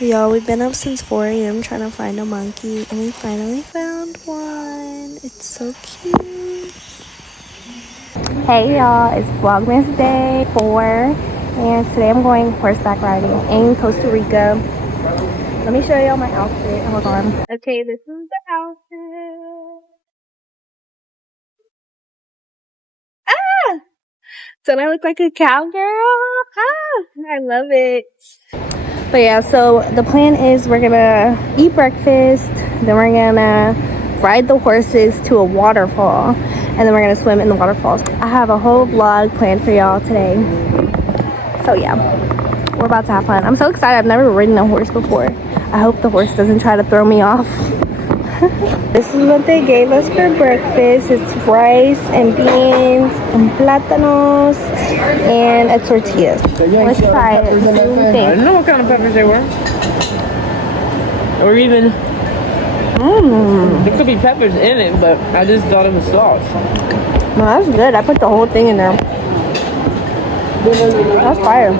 Y'all, we've been up since 4 a.m. trying to find a monkey, and we finally found one. It's so cute. Hey y'all, it's Vlogmas day 4, and today I'm going horseback riding in Costa Rica. Let me show y'all my outfit. Hold on. Okay, this is the outfit. Ah! Don't I look like a cowgirl? Ah! I love it. But yeah, so the plan is we're gonna eat breakfast, then we're gonna ride the horses to a waterfall, and then we're gonna swim in the waterfalls. I have a whole vlog planned for y'all today. So yeah, we're about to have fun. I'm so excited. I've never ridden a horse before. I hope the horse doesn't try to throw me off. This is what they gave us for breakfast. It's rice and beans and plátanos and a tortilla. Let's try it. See what we I think. don't know what kind of peppers they were. Or even, there could be peppers in it, but I just thought it was sauce. No, that's good. I put the whole thing in there. That's fire.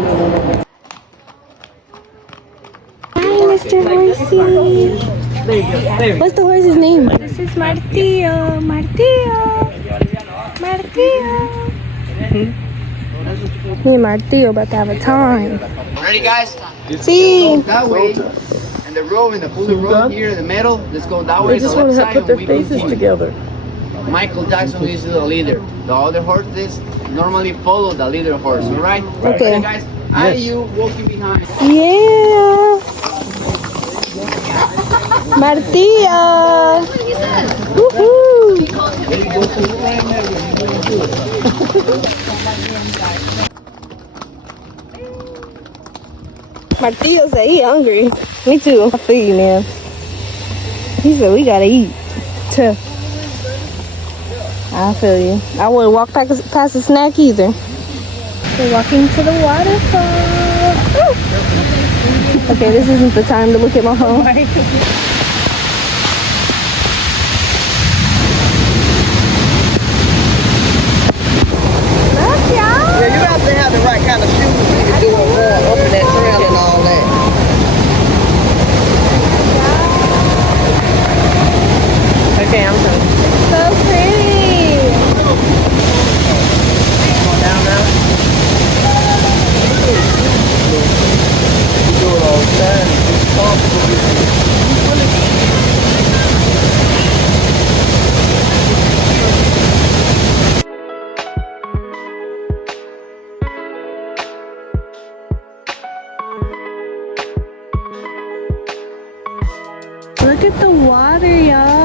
Hi, Mr. Horsey. What's the horse's name? This is Martillo. Martillo. Martillo. Me and Martillo about to have a time. Ready, guys? See? That way. And the row in the full row here in the middle. Let's go that way. They just want to put their faces together. Michael Jackson is the leader. The other horses normally follow the leader horse. All right? Okay. Ready, guys? And you walking behind. Yeah. Martillo. Woohoo. Martillo said he hungry. Me too. I feel you, man. He said we gotta eat. Tuh. I feel you. I wouldn't walk past a snack either. We're walking to the waterfall. Ooh. Okay, this isn't the time to look at my phone. Yeah, you have to have the right kind of shoes when you're doing going up in that trail and all that. Okay, I'm done. So pretty. Going down now. You do it all the time. It's comfortable. Look at the water, y'all.